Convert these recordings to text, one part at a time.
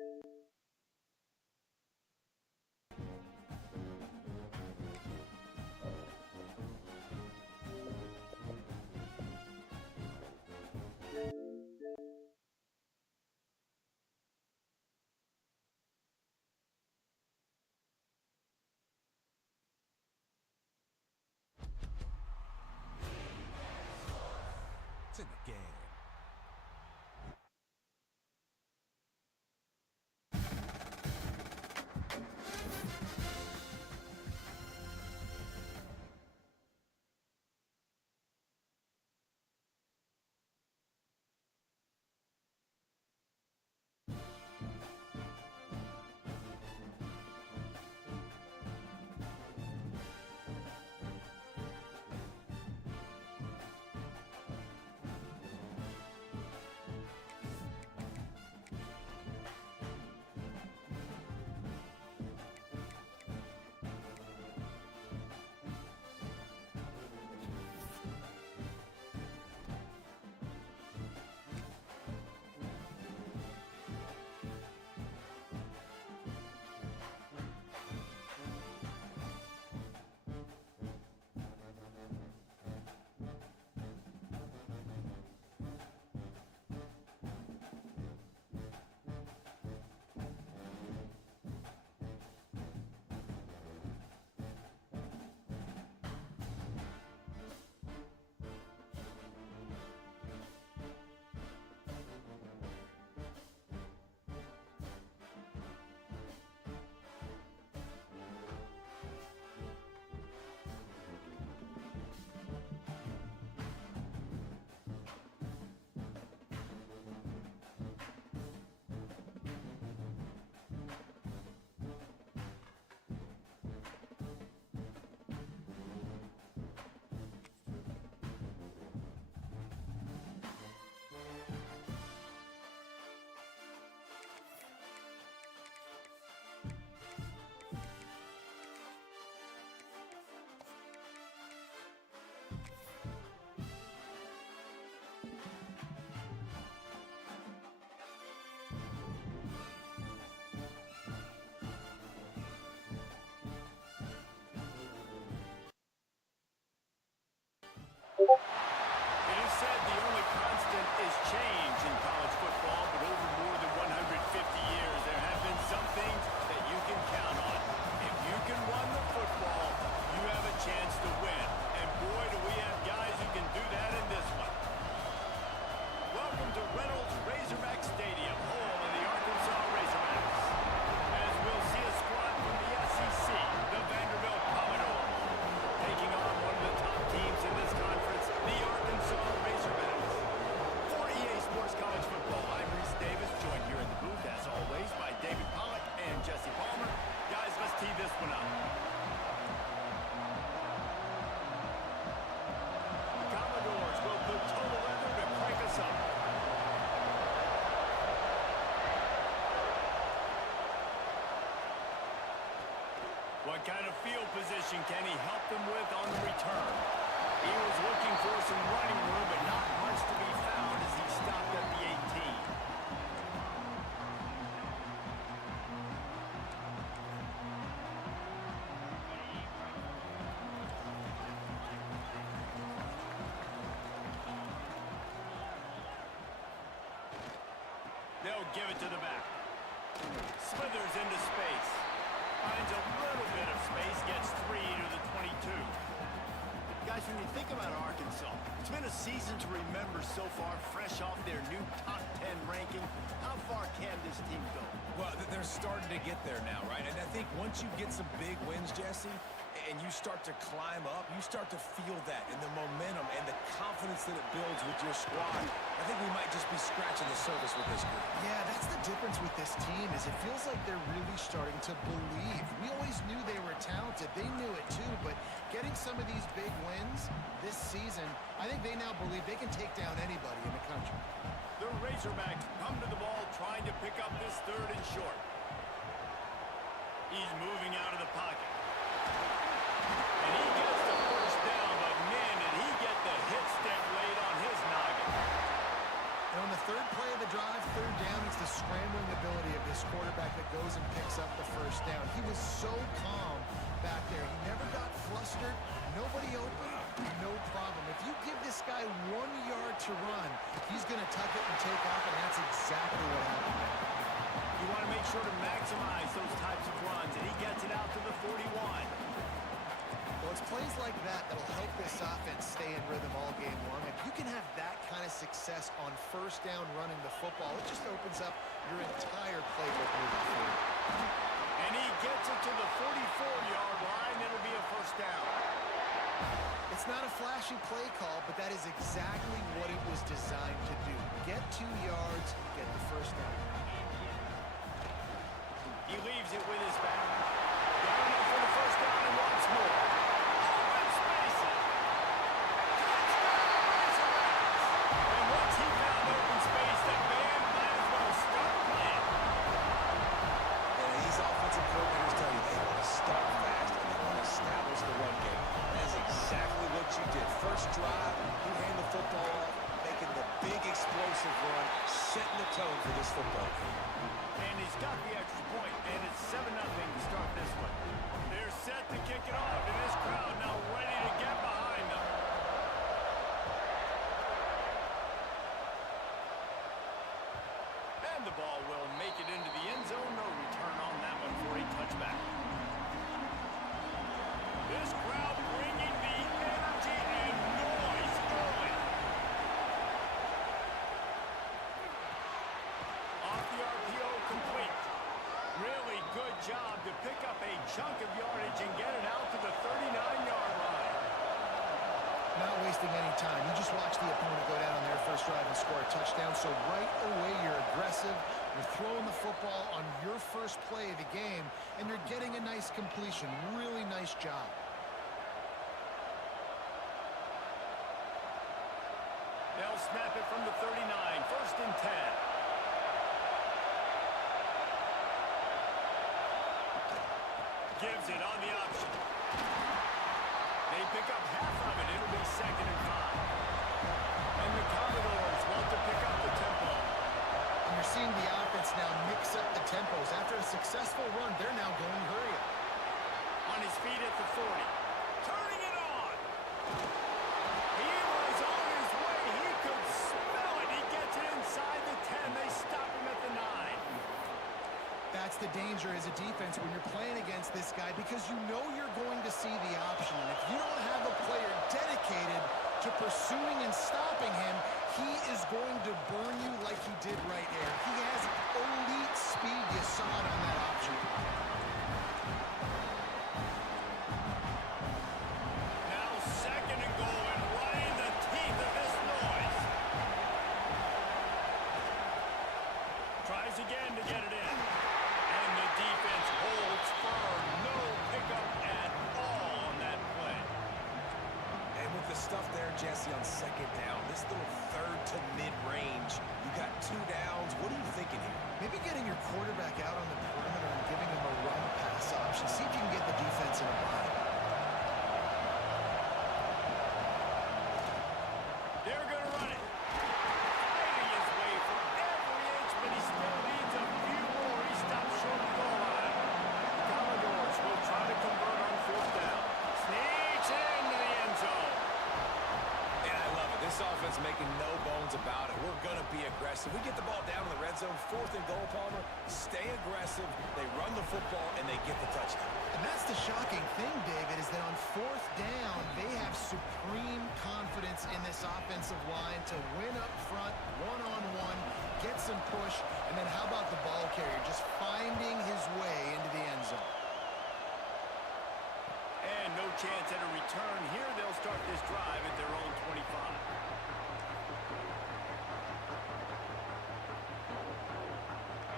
It's in the game. It is said the only constant is change in college football, but over more than 150 years, there have been some things that you can count on. If you can run the football, you have a chance to win. And boy, do we have guys who can do that in this one. Welcome to Reynolds Razorback Stadium, home of the Arkansas Razorbacks. As we'll see a squad from the SEC, the Vanderbilt Commodores, taking on one of the top teams in this conference, the Arkansas Razorbacks. For EA Sports College Football, I'm Reese Davis, joined here in the booth, as always, by David Pollack and Jesse Palmer. Guys, let's tee this one up. The Commodores will put total leather to crank us up. What kind of field position can he help them with on the return? He was looking for some running room, but not much to be found as he stopped at the 18. They'll give it to the back. Slithers into space. Finds a little bit of space, gets 3 to the 22. Guys, when you think about Arkansas, it's been a season to remember so far, fresh off their new top 10 ranking. How far can this team go? Well, they're starting to get there now, right? And I think once you get some big wins, Jesse, and you start to climb up, you start to feel that and the momentum and the confidence that it builds with your squad. I think we might just be scratching the surface with this group. Yeah, that's the difference with this team is it feels like they're really starting to believe. We always knew they were talented. They knew it too, but getting some of these big wins this season, I think they now believe they can take down anybody in the country. The Razorbacks come to the ball trying to pick up this third and short. He's moving out of the pocket. And he gets the first down, but man, did he get the hit stick laid on his noggin. And on the third play of the drive, third down, it's the scrambling ability of this quarterback that goes and picks up the first down. He was so calm back there. He never got flustered. Nobody open, no problem. If you give this guy 1 yard to run, he's going to tuck it and take off, and that's exactly what happened. You want to make sure to maximize those types of runs, and he gets it out to the 41. Well, it's plays like that that'll help this offense stay in rhythm all game long. If you can have that kind of success on first down running the football, it just opens up your entire playbook moving forward. And he gets it to the 44-yard line. It'll be a first down. It's not a flashy play call, but that is exactly what it was designed to do. Get 2 yards, get the first down. He leaves it with his back. Down enough for the first down and once more. Open spaces. Touchdown, Razorbacks. And once he found open space, the band might as well start playing. And these offensive coordinators tell you they want to start fast and they want to establish the run game. That is exactly what you did. First drive, you hand the football off, making the big explosive run, setting the tone for this football game. And he's got the extra point, and it's 7-0 to start this one. They're set to kick it off, and this crowd now ready to get behind them. And the ball will make it into the end zone. No return on that one for a touchback. This crowd bringing the energy and noise early. Off the RPO, complete. Really good job to pick up a chunk of yardage and get it out to the 39-yard line. Not wasting any time. You just watch the opponent go down on their first drive and score a touchdown. So right away, you're aggressive. You're throwing the football on your first play of the game, and you're getting a nice completion. Really nice job. They'll snap it from the 39. First and 10. Gives it on the option. They pick up half of it. It'll be 2nd and 5. And the Commodores want to pick up the tempo. And you're seeing the offense now mix up the tempos. After a successful run, they're now going hurry up. On his feet at the 40. Turning it on. He was on his way. He could smell it. He gets it inside the 10. They stop him at the 9. That's the danger as a defense when you're playing against this guy, because you know you're going to see the option. And if you don't have a player dedicated to pursuing and stopping him, he is going to burn you like he did right here. He has elite speed. You saw it on that option. Now 2nd and goal, and right in the teeth of this noise. Tries again to get it in. And the defense holds firm. No pickup at all on that play. And with the stuff there, Jesse, on 2nd down, this little 3rd to mid-range, you got 2 downs. What are you thinking here? Maybe getting your quarterback out on the perimeter and giving him a run pass option. See if you can get the defense in a bind. They're going to run it. Fighting his way for every inch, but he still needs a few more. He stops short of the goal line. The Commodores will try to convert on 4th down. Sneaks into the end zone. And I love it. This offense making no bones about it. We're going to be aggressive. We get the ball down in the red zone, 4th and goal, Palmer. Stay aggressive. They run the football, and they get the touchdown. And that's the shocking thing, David, is that on 4th down, they have supreme confidence in this offensive line to win up front, one-on-one, get some push, and then how about the ball carrier just finding his way into the end zone? And no chance at a return here. They'll start this drive at their own 25.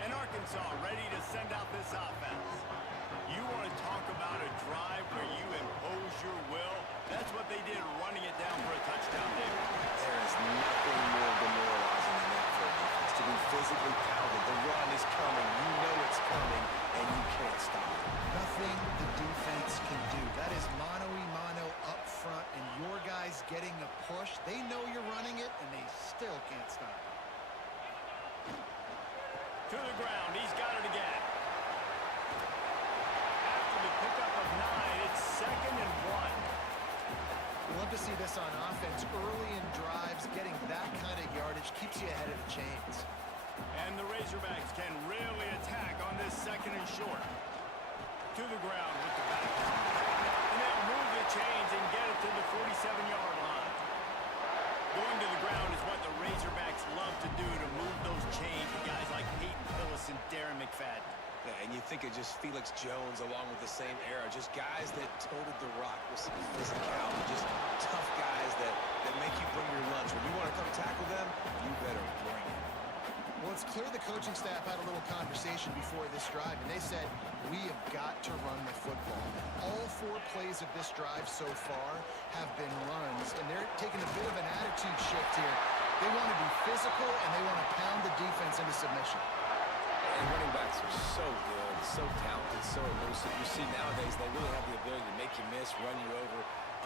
And Arkansas ready to send out this offense. You want to talk about a drive where you impose your will? That's what they did, running it down for a touchdown, David. There is nothing more demoralizing than that for a defense, to be physically pounded. The run is coming. You know it's coming, and you can't stop it. Nothing the defense can do. That is mano-a-mano up front, and your guys getting a push. They know you're running it, and they still can't stop it. To the ground. He's got it again. After the pickup of 9, it's 2nd and 1. You love to see this on offense. Early in drives, getting that kind of yardage keeps you ahead of the chains. And the Razorbacks can really attack on this 2nd and short. To the ground with the back. And they'll move the chains and get it to the 47-yard line. Going to the ground is what the Razorbacks love to do, to move those chains with guys like Peyton Phillips and Darren McFadden. Yeah, and you think of just Felix Jones along with the same era, just guys that toted the rock with some physicality, just tough guys that make you bring your lunch. When you want to come tackle them, you better bring it. Well, it's clear the coaching staff had a little conversation before this drive, and they said, we have got to run the football. All 4 plays of this drive so far have been runs, and they're taking a bit of an attitude shift here. They want to be physical, and they want to pound the defense into submission. And running backs are so good, so talented, so elusive. You see nowadays they really have the ability to make you miss, run you over.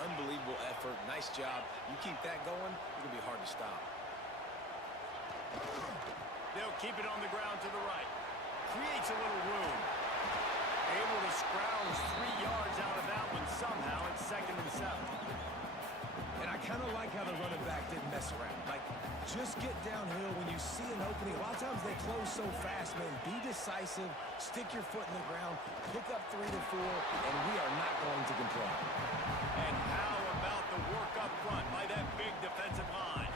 Unbelievable effort. Nice job. You keep that going, it'll be hard to stop. They'll keep it on the ground to the right. Creates a little room. Able to scrounge 3 yards out of that one somehow. It's 2nd and 7. And I kind of like how the running back didn't mess around. Like, just get downhill when you see an opening. A lot of times they close so fast, man. Be decisive. Stick your foot in the ground. Pick up 3 to 4, and we are not going to complain. And how about the work up front by that big defensive line?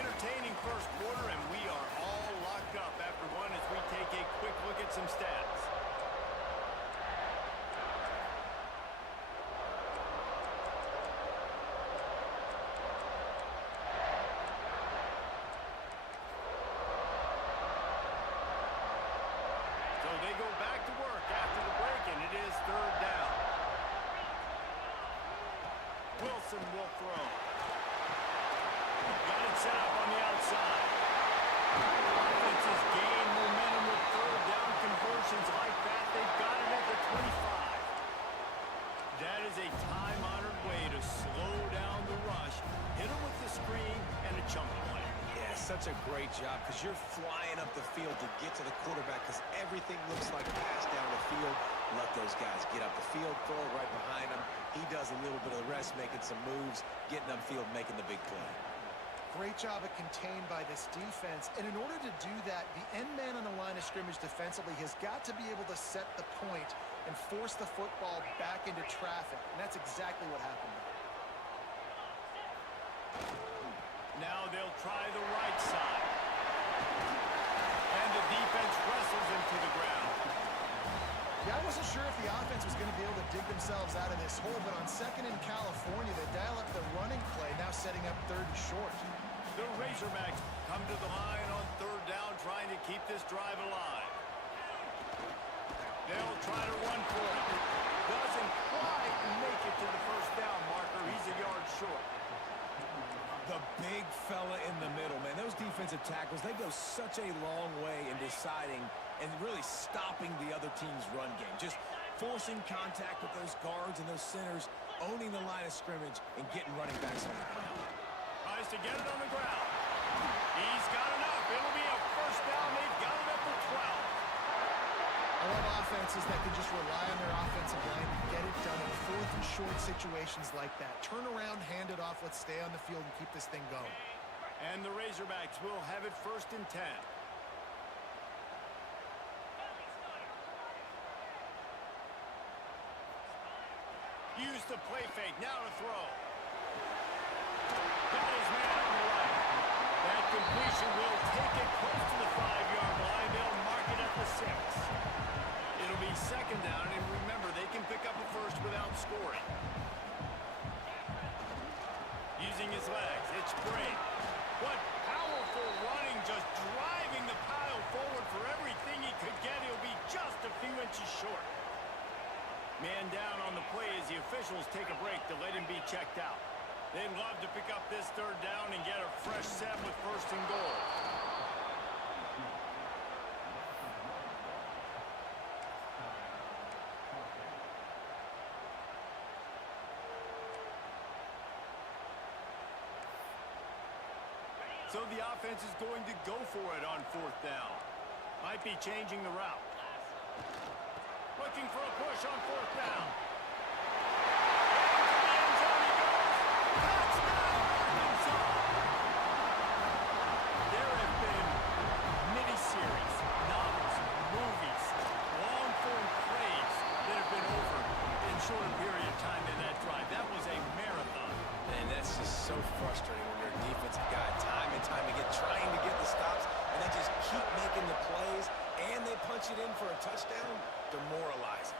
Entertaining first quarter, and we are all locked up after one as we take a quick look at some stats. So they go back to work after the break, and it is 3rd down. Wilson will throw. Got it set up on the outside. Offenses gain momentum with 3rd down conversions like that. They've got it at the 25. That is a time-honored way to slow down the rush, hit them with the screen, and a chunk play. Yeah, such a great job because you're flying up the field to get to the quarterback because everything looks like a pass down the field. Let those guys get up the field, throw it right behind him. He does a little bit of the rest, making some moves, getting upfield, making the big play. Great job of contained by this defense. And in order to do that, the end man on the line of scrimmage defensively has got to be able to set the point and force the football back into traffic. And that's exactly what happened. Now they'll try the right side. And the defense wrestles him to the ground. Yeah, I wasn't sure if the offense was going to be able to dig themselves out of this hole, but on 2nd in California, they dial up the running play, now setting up 3rd and short. The Razorbacks come to the line on 3rd down, trying to keep this drive alive. They'll try to run for it. Doesn't quite make it to the 1st down marker. He's a yard short. The big fella in the middle, man. Those defensive tackles, they go such a long way in deciding and really stopping the other team's run game. Just forcing contact with those guards and those centers, owning the line of scrimmage, and getting running backs on the ground. Tries to get it on the ground. He's got enough. It'll be a 1st down. They've got it up to 12. I love offenses that can just rely on their offensive line to get it done in 4th and short situations like that. Turn around, hand it off, let's stay on the field and keep this thing going. And the Razorbacks will have it 1st and 10. Use the play fake, now to throw. Got his man on the right. That completion will take it close to the 5-yard line. They'll mark it at the 6. It'll be 2nd down, and remember, they can pick up a 1st without scoring. Using his legs, it's great. What powerful running, just driving the pile forward for everything he could get. He'll be just a few inches short. Man down on the play as the officials take a break to let him be checked out. They'd love to pick up this 3rd down and get a fresh set with 1st and goal. So the offense is going to go for it on fourth down. Might be changing the route. Looking for a push on fourth down. There have been miniseries, novels, movies, long-form plays that have been over in shorter period of time than that drive. That was a marathon. And that's just so frustrating when you're a defensive guy, time and time again, trying to get the stops, and they just keep making the plays, and they punch it in for a touchdown. Demoralizing.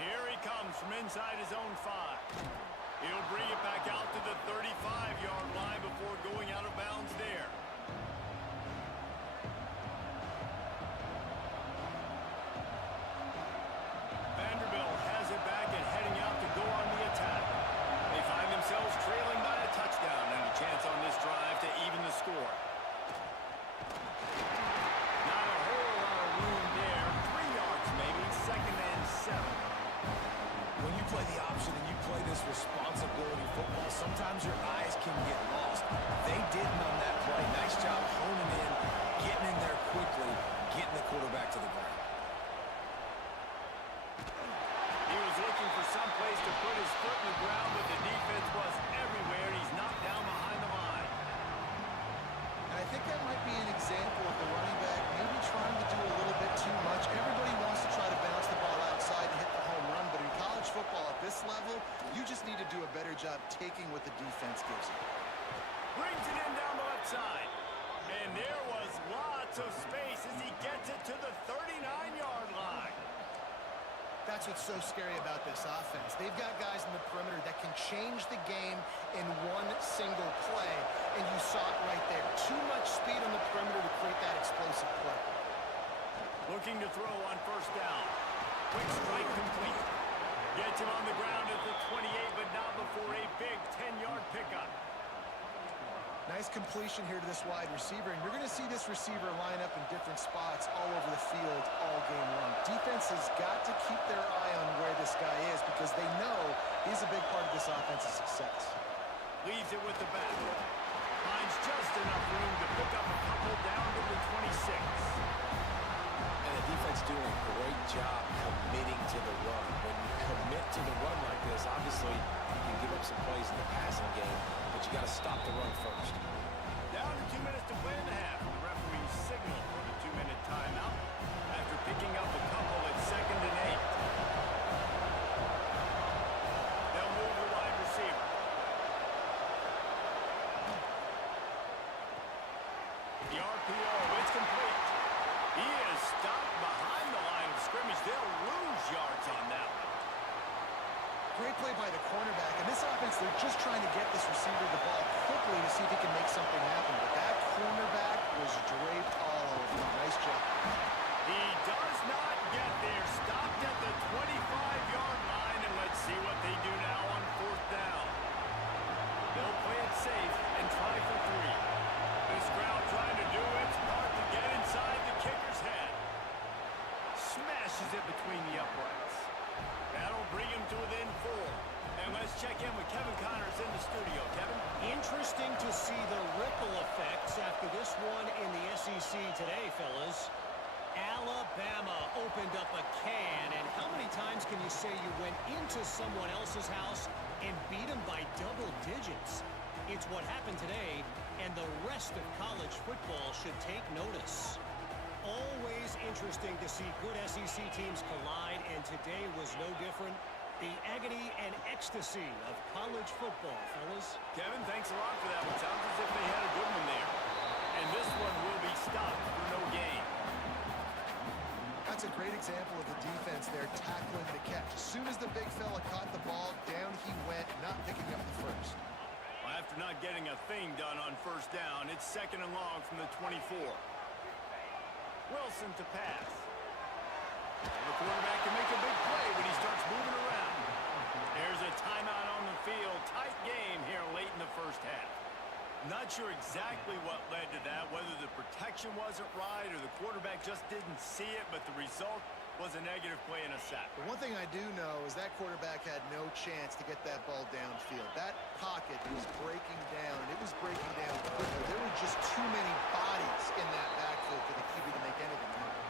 Here he comes from inside his own 5. He'll bring it back out to the 35-yard line before going out of bounds there. Vanderbilt has it back and heading out to go on the attack. They find themselves trailing by a touchdown and a chance on this drive to even the score. Not a whole lot of room there. 3 yards maybe, 2nd and 7. When you play the option and you play this responsibility football, sometimes your eyes can get lost. They didn't on that play. Nice job honing in, getting in there quickly, getting the quarterback to the ground. He was looking for some place to put his foot in the ground, but the defense was everywhere, and he's knocked down behind the line. And I think that might be an example of the running back maybe trying to do a little bit too much. Everybody wants to try to bounce the ball outside and hit the home run, but in college football at this level, you just need to do a better job taking what the defense gives you. Brings it in down the left side. And there was lots of space as he gets it to the 39-yard line. That's what's so scary about this offense. They've got guys in the perimeter that can change the game in one single play, and you saw it right there. Too much speed on the perimeter to create that explosive play. Looking to throw on first down. Quick strike complete. Gets him on the ground at the 28, but not before a big 10-yard pickup. Nice completion here to this wide receiver, and you're going to see this receiver line up in different spots all over the field all game long. Defense has got to keep their eye on where this guy is because they know he's a big part of this offense's success. Leaves it with the back. Finds just enough room to pick up a couple down to the 26. And the defense doing a great job committing to the run. When you commit to the run like this, obviously you can give up some plays in the passing game, but you got to stop the run first. Down to 2 minutes to play in the half. The referee signal for the 2-minute timeout after picking up a couple at 2nd and 8. They'll move the wide receiver. The RPO, it's complete. He is stopped behind the line of scrimmage. They'll lose yards on that one. Great play by the cornerback. In this offense, they're just trying to get this receiver the ball quickly to see if he can make something happen. But that cornerback was draped all over him. Nice job. He does not get there. Stopped at the 25-yard line, and let's see what they do now on fourth down. They'll play it safe and try for 3. This crowd trying to do its part to get inside the kicker's head. Smashes it between the uprights. That'll bring him to within 4. And let's check in with Kevin Connors in the studio. Kevin? Interesting to see the ripple effects after this one in the SEC today, fellas. Alabama opened up a can, and how many times can you say you went into someone else's house and beat them by double digits? It's what happened today, and the rest of college football should take notice. Always interesting to see good SEC teams collide, and today was no different. The agony and ecstasy of college football, fellas. Kevin, thanks a lot for that one. Sounds as if they had a good one there. And this one will be stopped for no gain. That's a great example of the defense there tackling the catch. As soon as the big fella caught the ball, down he went, not picking up the first. Well, after not getting a thing done on first down, it's 2nd and long from the 24. Wilson to pass. And the quarterback can make a big play when he starts moving around. There's a timeout on the field. Tight game here late in the first half. Not sure exactly what led to that, whether the protection wasn't right or the quarterback just didn't see it, but the result was a negative play and a sack. The one thing I do know is that quarterback had no chance to get that ball downfield. That pocket was breaking down. It was breaking down quickly. There were just too many bodies in that backfield for the QB to make anything happen.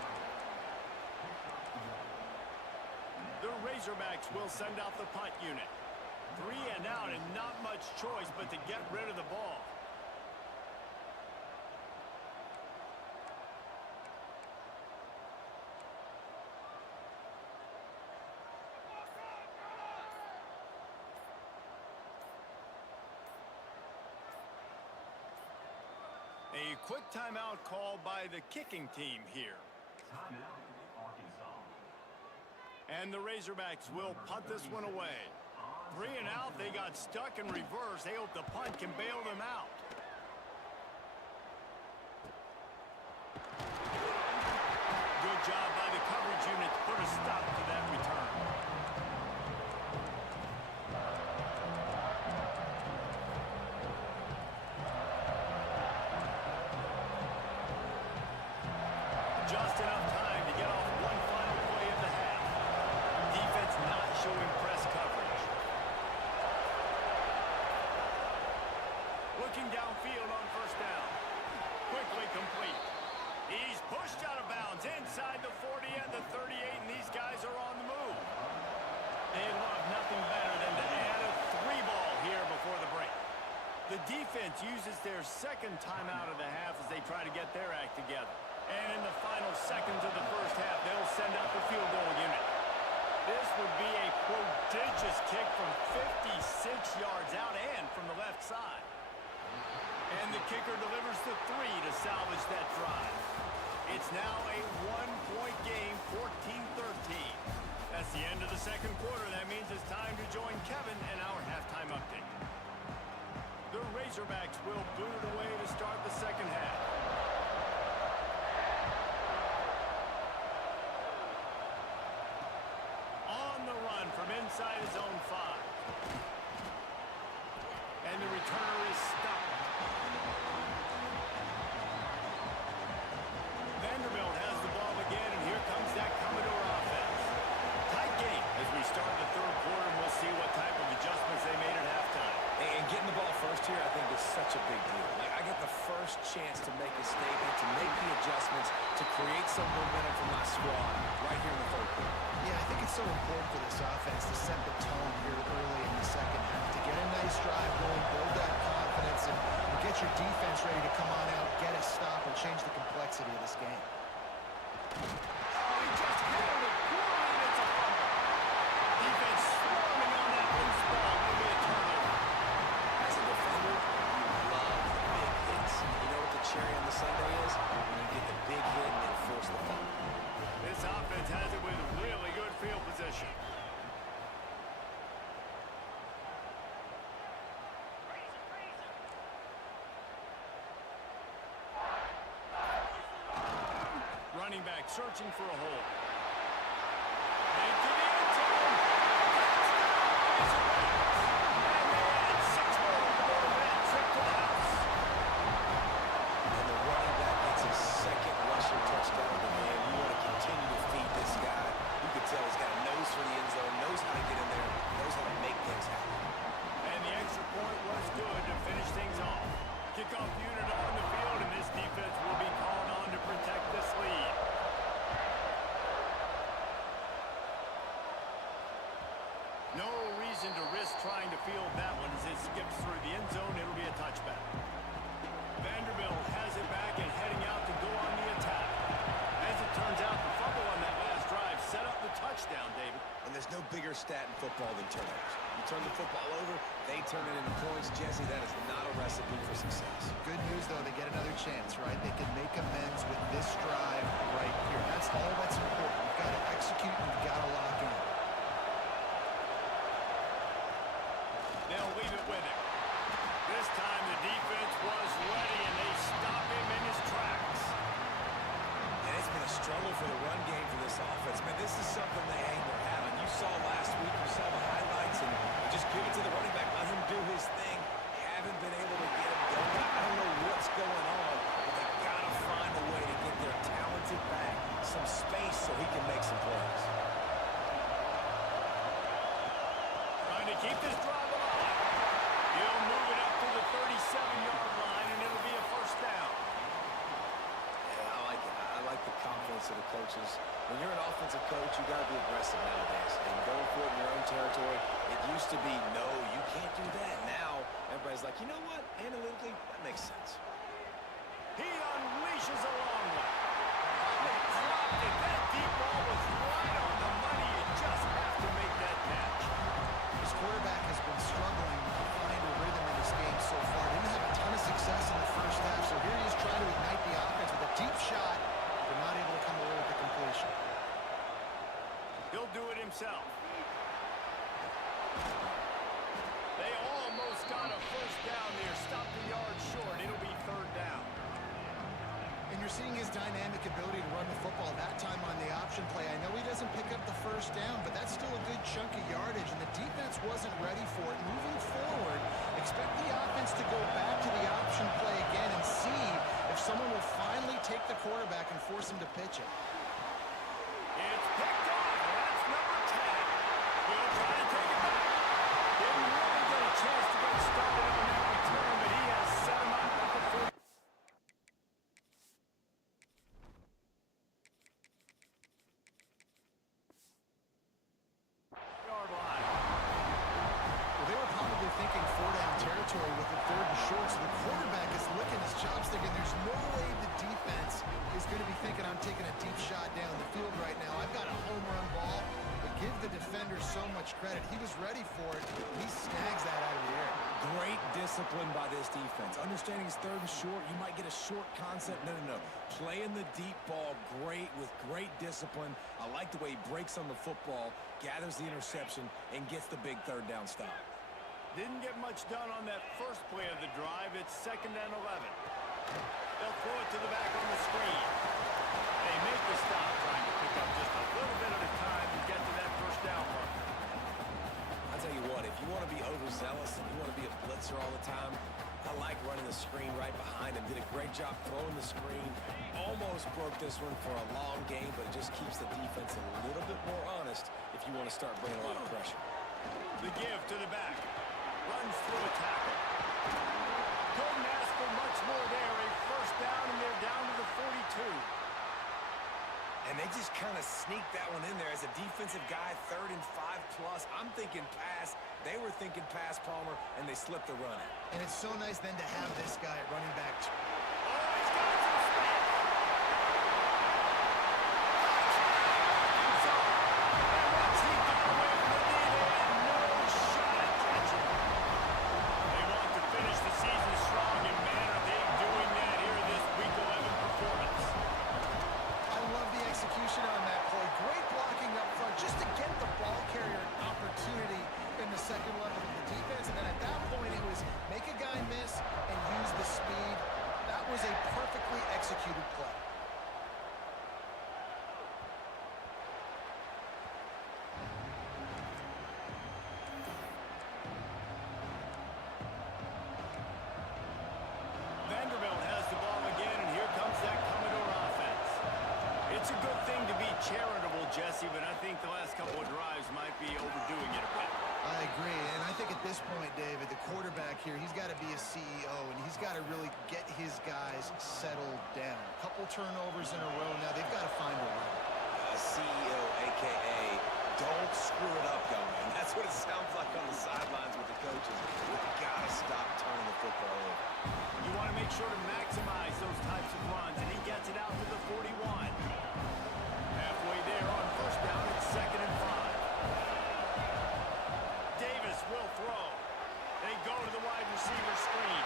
The Razorbacks will send out the punt unit. 3 and out, and not much choice but to get rid of the ball. A quick timeout call by the kicking team here. And the Razorbacks will punt this one away. 3 and out, they got stuck in reverse. They hope the punt can bail them out. Good job by the coverage unit to put a stop to that return. Just enough time to get off one final play of the half. Defense not showing press coverage. Looking downfield on first down. Quickly complete. He's pushed out of bounds inside the 40 and the 38, and these guys are on the move. They love nothing better than to add a 3-ball here before the break. The defense uses their second timeout of the half as they try to get their act together. And in the final seconds of the first half, they'll send out the field goal unit. This would be a prodigious kick from 56 yards out and from the left side. And the kicker delivers the 3 to salvage that drive. It's now a 1-point game, 14-13. That's the end of the second quarter. That means it's time to join Kevin and our halftime update. The Razorbacks will boot it away to start the second half. From inside his own 5. And the returner is stopped. Vanderbilt has the ball again, and here comes that Commodore offense. Tight game as we start the third quarter, and we'll see what type of adjustments they made at halftime. And getting the ball first here, I think, is such a big deal. Like, I get the first chance to make a statement, to make the adjustments, to create some momentum for my squad right here in the third quarter. Yeah, I think it's so important for this offense to set the tone here early in the second half, to get a nice drive going, build that confidence, and get your defense ready to come on out, get a stop, and change the complexity of this game. Oh, he just handled it poorly, and it's a fumble. Defense swarming on that loose ball. Maybe a turnover. As a defender, you love the big hits. You know what the cherry on the sundae is? When you get the big hit and it'll force the fumble. This offense has it with really good field position. Running back searching for a hole. Into the end zone. And they add 6 more for a win. Trip to the house. And the running back gets his second rushing touchdown of the game. You want to continue to feed this guy. You can tell he's got a nose for the end zone, knows how to get in there, knows how to make things happen. And the extra point was good to finish things off. Kickoff unit on the field, and this defense will be called on to protect this lead. No reason to risk trying to field that one as it skips through the end zone. It'll be a touchback. Vanderbilt has it back and heading out to go on the attack. As it turns out, the fumble on that last drive set up the touchdown, David. And there's no bigger stat in football than turnovers. You turn the football over, they turn it into points. Jesse, that is not a recipe for success. Good news, though, they get another chance, right? They can make amends with this drive right here. That's all that's important. You've got to execute and you've got to lock in. They'll leave it with him. This time the defense was ready, and they stop him in his tracks. And it's been a struggle for the run game for this offense. Man, this is something they hang their hat on. You saw last week, you saw the highlights, and just give it to the running back. Let him do his thing. Haven't been able to get him going. I don't know what's going on, but they got to find a way to get their talented back some space so he can make some plays. keep this drive alive. He'll move it up to the 37-yard line, and it'll be a first down. Yeah, I like it. I like the confidence of the coaches. When you're an offensive coach, you got to be aggressive nowadays. And going for it in your own territory, it used to be, no, you can't do that. Now, everybody's like, you know what? Analytically, that makes sense. He unleashes a long one. They dropped it. That deep ball was right on the money. You just have to make that catch. His quarterback has been struggling to find a rhythm in this game so far. Didn't have a ton of success in the first half, so here he is trying to ignite the offense with a deep shot, but not able to come away with the completion. He'll do it himself. They almost got a first down there. Stopped the yard short. It'll be third down. And you're seeing his dynamic ability to run the football that time on the option play. I know he doesn't pick up the first down, but that's still a good chunk of yardage, and the defense wasn't ready for it. Moving forward, expect the offense to go back to the option play again and see if someone will finally take the quarterback and force him to pitch it. It's picked off. That's number 10. He'll try to take it back. Didn't really get a chance to get started on that return, but he has set him up at the 40. Yard line. Well, they were probably thinking four-down territory with the third and short, so the quarterback is licking his chops thinking there's no way the defense is going to be thinking I'm taking a deep shot down the field right now. I've got a home run ball, but give the defender so much credit. He was ready for it. He snags that out of the air. Great discipline by this defense. Understanding it's third and short, you might get a short concept. No. Playing the deep ball great with great discipline. I like the way he breaks on the football, gathers the interception, and gets the big third down stop. Didn't get much done on that first play of the drive. It's 2nd and 11. They'll throw it to the back on the screen. They make the stop, trying to pick up just a little bit at a time to get to that first down mark. I'll tell you what, if you want to be overzealous and you want to be a blitzer all the time, I like running the screen right behind him. Did a great job throwing the screen. Almost broke this one for a long game, but it just keeps the defense a little bit more honest if you want to start bringing a lot of pressure. The give to the back. Runs through a tackle. Couldn't ask for much more there. A first down, and they're down to the 42. And they just kind of sneaked that one in there as a defensive guy, 3rd and 5+. I'm thinking pass. They were thinking pass, Palmer, and they slipped the run. And it's so nice then to have this guy at running back. Oh, he's got some space. And once he got away from the knee, they had no shot at catching. They want to finish the season strong, and man, are they doing that here in this Week 11 performance. I love the execution on that play. Great blocking up front just to get the ball carrier an opportunity in the second level of the defense. And then at that point, it was make a guy miss and use the speed. That was a perfectly executed play. Vanderbilt has the ball again, and here comes that Commodore offense. It's a good thing to be charitable, Jesse, but I think the last couple of drives might be overdoing it a bit. I agree, and I think at this point, David, the quarterback here, he's got to be a CEO, and he's got to really get his guys settled down. A couple turnovers in a row now. They've got to find a way. CEO, a.k.a. don't screw it up, young man. That's what it sounds like on the sidelines with the coaches. We've got to stop turning the football over. You want to make sure to maximize those types of runs, and he gets it out to the 41. Halfway there on first down, it's 2nd and 5. Davis will throw. They go to the wide receiver screen.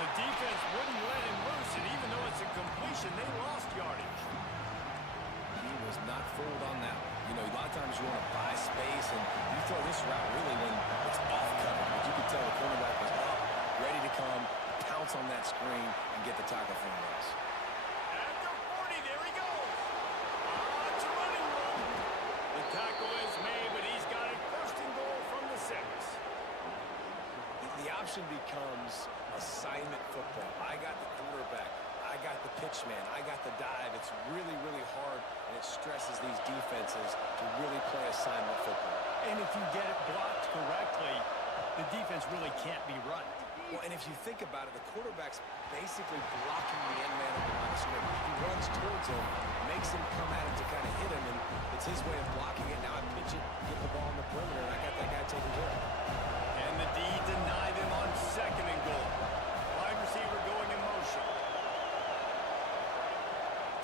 The defense wouldn't let him loose, and even though it's a completion, they lost yardage. He was not fooled on that one. You know, a lot of times you want to buy space, and you throw this route really when it's off cover. But you could tell the cornerback was up, ready to come, pounce on that screen, and get the tackle for him. At the 40, there he goes. It's a running room. The tackle is made, but he's got it 1st and goal from the 6. The option becomes assignment football. I got the quarterback. I got the pitch man. I got the dive. It's really, really hard, and it stresses these defenses to really play assignment football. And if you get it blocked correctly, offense really can't be run. Well, and if you think about it, the quarterback's basically blocking the end man of the line of scrimmage. He runs towards him, makes him come at him to kind of hit him, and it's his way of blocking it. Now I pitch it, get the ball on the perimeter, and I got that guy taken care of. And the D denied him on 2nd and goal. Wide receiver going in motion.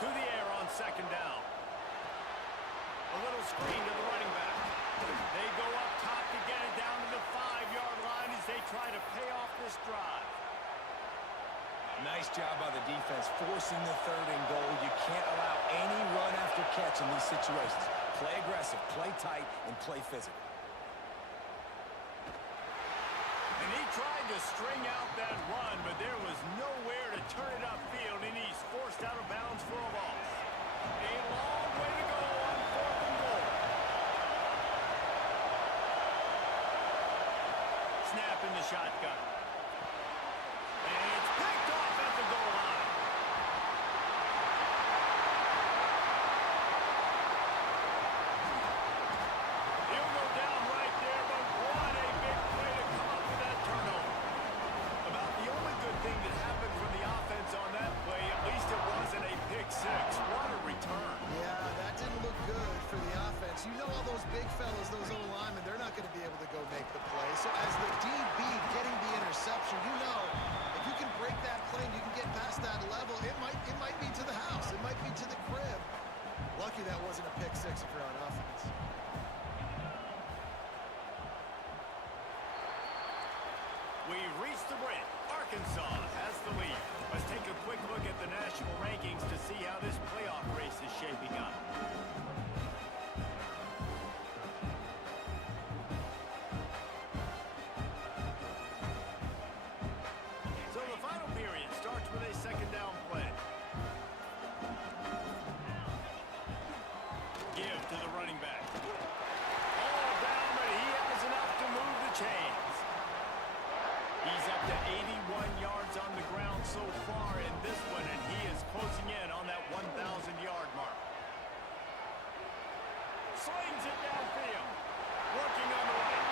To the air on 2nd down. A little screen to the running back. They go up top to get it down to the 5-yard line as they try to pay off this drive. Nice job by the defense, forcing the 3rd and goal. You can't allow any run after catch in these situations. Play aggressive, play tight, and play physical. And he tried to string out that run, but there was nowhere to turn it upfield, and he's forced out of bounds for a loss. A long way to go on 4th and goal. Snap in the shotgun. And it's picked off at the goal line. He'll go down right there, but what a big play to come up with that turnover. About the only good thing that happened for the offense on that play, at least it wasn't a pick six. What a return. Yeah, that didn't look good for the offense. You know all those big fellas, those O-linemen, they're not going to be able to go make the play. So as the DB getting the interception, you know, if you can break that play and you can get past that level, it might be to the house. It might be to the crib. Lucky that wasn't a pick six if you're on offense. We've reached the break. Arkansas has the lead. Let's take a quick look at the national rankings to see how this playoff race is shaping up. So the final period starts with a 2nd down play. Give to the running back. All down, but he has enough to move the chains. He's up to 81 yards on the ground so far in this one, and he is closing in on that 1,000-yard mark. Slings it downfield. Working on the right.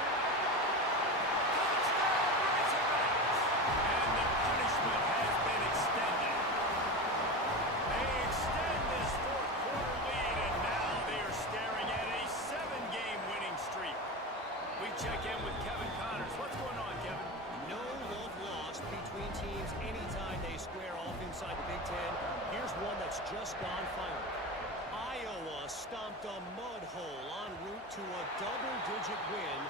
Touchdown, Razorbacks! And the punishment has been extended. They extend this 4th-quarter lead, and now they are staring at a 7-game winning streak. We check in with Kevin Connors. What's going on, Kevin? No love lost between teams anytime they square off inside the Big Ten. Here's one that's just gone final. Iowa stomped a mud hole en route to a double-digit win,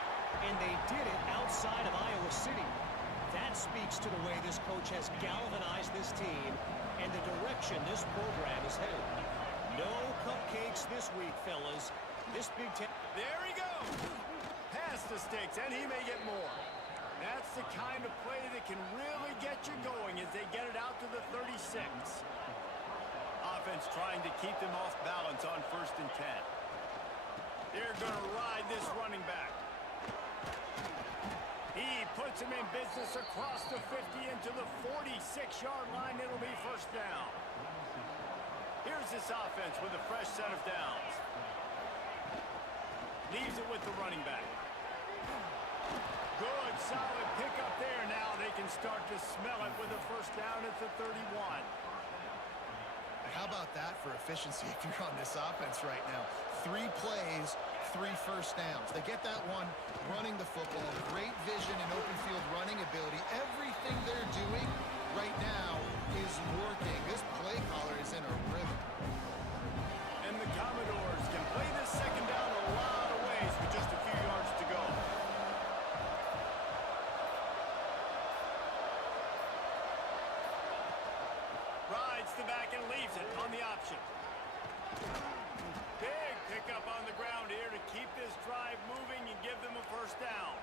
and they did it outside of Iowa City. That speaks to the way this coach has galvanized this team and the direction this program is headed. No cupcakes this week, fellas. This Big Ten... There he goes. Past the sticks, and he may get more. That's the kind of play that can really get you going as they get it out to the 36. Offense trying to keep them off balance on 1st and 10. They're going to ride this running back. He puts him in business across the 50 into the 46-yard line. It'll be 1st down. Here's this offense with a fresh set of downs. Leaves it with the running back. Good, solid pickup there. Now they can start to smell it with a 1st down at the 31. How about that for efficiency if you're on this offense right now? 3 plays, 3 1st downs. They get that one running the football. Great vision and open field running ability. Everything they're doing right now is working. This play caller is in a rhythm. And the Commodores can play this 2nd down a lot of ways with just a few yards to go. Rides the back and leaves it on the option. Big pickup on the ground here to keep this drive moving and give them a 1st down.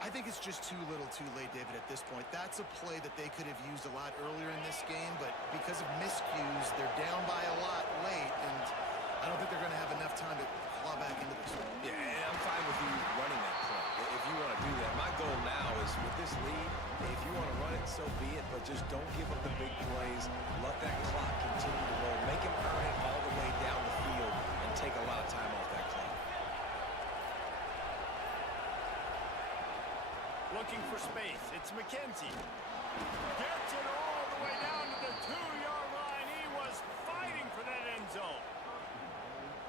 I think it's just too little too late, David, at this point. That's a play that they could have used a lot earlier in this game, but because of miscues, they're down by a lot late, and I don't think they're going to have enough time to claw back into this one. Yeah, and I'm fine with you running that play if you want to do that. My goal now is with this lead, if you want to run it, so be it, but just don't give up the big plays. Let that clock continue to roll. Make him earn it all the way down the field and take a lot of time off that clock. looking for space. It's McKenzie. Gets it all the way down to the 2-yard line. He was fighting for that end zone.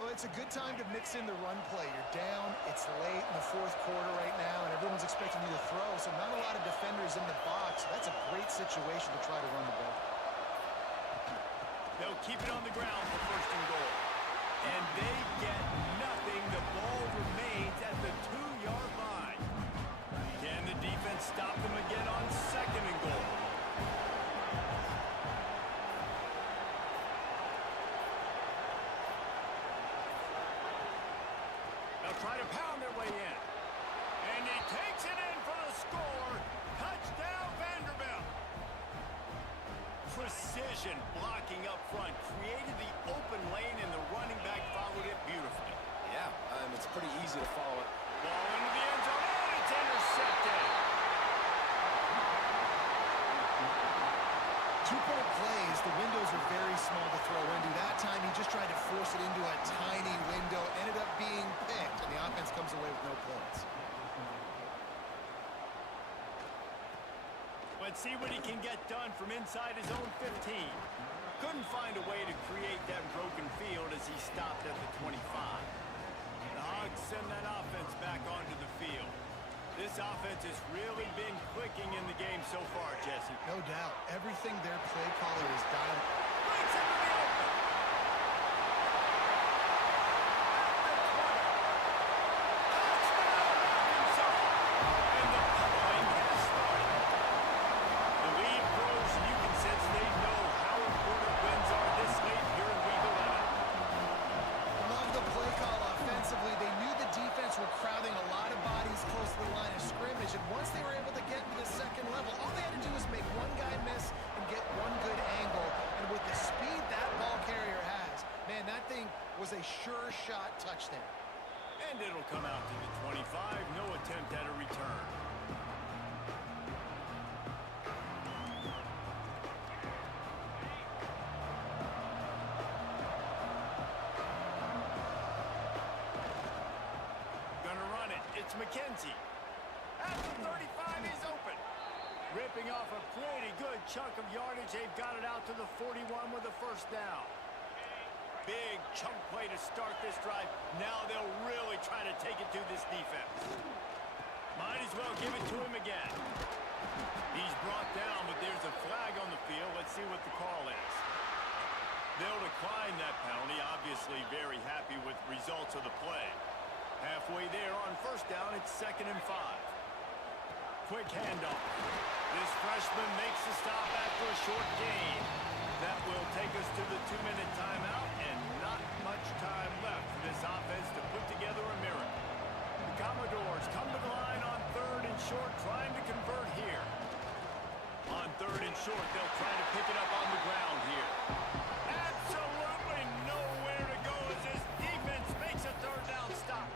Well, it's a good time to mix in the run play. You're down, it's late in the fourth quarter right now, and everyone's expecting you to throw, so not a lot of defenders in the box. That's a great situation to try to run the ball. They'll keep it on the ground for first and goal. And they get nothing. The ball remains at the 2-yard line. Can the defense stop them again on second and goal? They'll try to pound their way in. And he takes it in for the score. Touchdown, Vanderbilt. Precision blocking up front created the open lane, and the running back followed it beautifully. Yeah, it's pretty easy to follow it. Ball into the end zone, and it's intercepted. 2-point plays, the windows are very small to throw into. That time he just tried to force it into a tiny window, ended up being picked, and the offense comes away with no points. Let's see what he can get done from inside his own 15. Couldn't find a way to create that broken field as he stopped at the 25. The Hogs send that offense back onto the field. This offense has really been clicking in the game so far, Jesse. No doubt. Everything their play caller is dialed. Breaks into the open. Was a sure shot touchdown. And it'll come out to the 25. No attempt at a return. Gonna run it. It's McKenzie. At the 35, he's open. Ripping off a pretty good chunk of yardage. They've got it out to the 41 with a first down. Big chunk play to start this drive. Now they'll really try to take it to this defense. Might as well give it to him again. He's brought down, but there's a flag on the field. Let's see what the call is. They'll decline that penalty. Obviously very happy with the results of the play. Halfway there on first down, it's 2nd and 5. Quick handoff. This freshman makes the stop after a short gain. That will take us to the 2-minute timeout, and not much time left for this offense to put together a miracle. The Commodores come to the line on 3rd and short, trying to convert here. On 3rd and short, they'll try to pick it up on the ground here. Absolutely nowhere to go as this defense makes a 3rd down stop.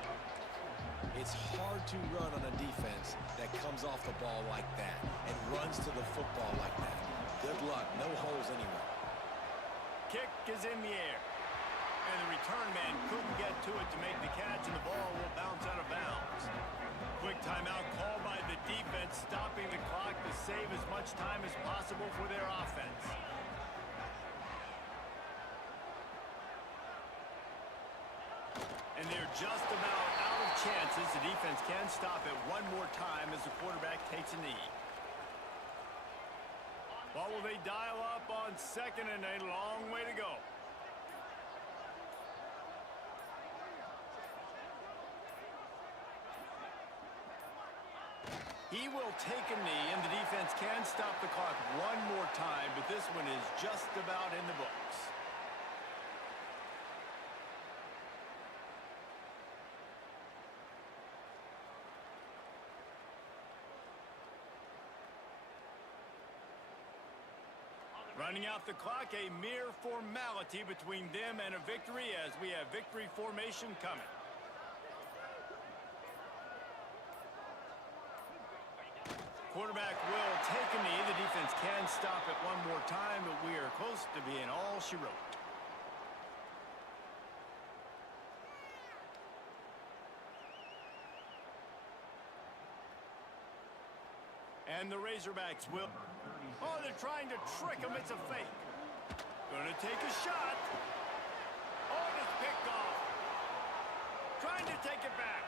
It's hard to run on a defense that comes off the ball like that and runs to the football like that. Good luck. No holes anywhere. Kick is in the air. And the return man couldn't get to it to make the catch, and the ball will bounce out of bounds. Quick timeout called by the defense, stopping the clock to save as much time as possible for their offense. And they're just about out of chances. The defense can stop it one more time as the quarterback takes a knee. What will they dial up on 2nd and a long way to go? He will take a knee, and the defense can stop the clock one more time, but this one is just about in the books. Running out the clock, a mere formality between them and a victory as we have victory formation coming. Quarterback will take a knee. The defense can stop it one more time, but we are close to being all she wrote. And the Razorbacks will... Oh, they're trying to trick him. It's a fake. Gonna take a shot. Oh, and it's picked off. Trying to take it back.